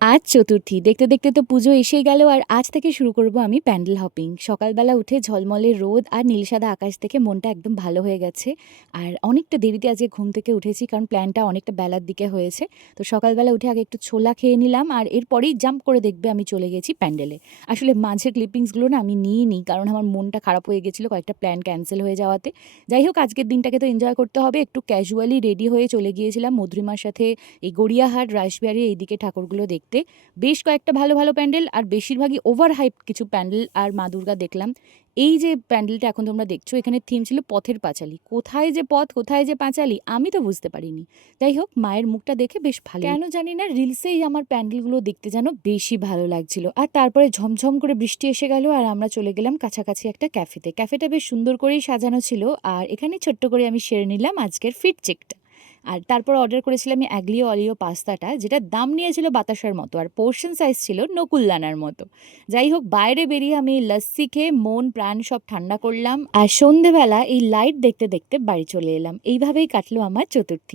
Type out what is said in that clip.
আজ চতুর্থী। দেখতে, দেখতে তো পুজো এসেই গেল আর আজ থেকে শুরু করব আমি প্যান্ডেল হপিং। সকালবেলা উঠে ঝলমলে রোদ আর নীল সাদা আকাশ দেখে মনটা একদম ভালো হয়ে গেছে। আর অনেকটা দেরিতে আজকে ঘুম থেকে উঠেছি কারণ প্ল্যানটা অনেকটা বেলার দিকে হয়েছে। তো সকালবেলা উঠে আগে একটু ছোলা খেয়ে নিলাম আর এরপরেই জাম্প করে দেখবে আমি চলে গেছি প্যান্ডেলে। আসলে মাঝের ক্লিপিংসগুলো না আমি নিইনি কারণ আমার মনটা খারাপ হয়ে গেছিলো কয়েকটা প্ল্যান ক্যান্সেল হয়ে যাওয়াতে। যাই হোক আজকের দিনটাকে তো এনজয় করতে হবে। একটু ক্যাজুয়ালি রেডি হয়ে চলে গিয়েছিলাম মধুরিমার সাথে এই গড়িয়াহাট, রাসবিহারী এইদিকে ঠাকুরগুলো দেখতে। বেশ কয়েকটা ভালো, ভালো প্যান্ডেল আর বেশিরভাগই ওভার হাইপড কিছু প্যান্ডেল আর মা দুর্গা দেখলাম। এই যে প্যান্ডেলটা এখন তোমরা দেখছো এখানে থিম ছিল পথের পাঁচালী। কোথায় যে পথ, কোথায় যে পাঁচালী আমি তো বুঝতে পারিনি। যাই হোক মায়ের মুখটা দেখে বেশ ভালো কেন জানি না রিলসেই আমার প্যান্ডেলগুলো দেখতে যেন বেশি ভালো লাগছিল। আর তারপরে ঝমঝম করে বৃষ্টি এসে গেল আর আমরা চলে গেলাম কাছাকাছি একটা ক্যাফেতে। ক্যাফেটা বেশ সুন্দর করেই সাজানো ছিল আর এখানে ছোট্ট করে আমি সেরে নিলাম আজকের ফিট চেকটা। আর তারপর অর্ডার করেছিলাম আমি অ্যাগলিও অলিও পাস্তাটা, যেটার দাম নিয়েছিল বাতাসার মতো আর পোর্শন সাইজ ছিল নকুলদানার মতো। যাই হোক বাইরে বেরিয়ে আমি লস্যি খেয়ে মন প্রাণ সব ঠান্ডা করলাম আর সন্ধেবেলা এই লাইট দেখতে দেখতে বাড়ি চলে এলাম। এইভাবেই কাটলো আমার চতুর্থী।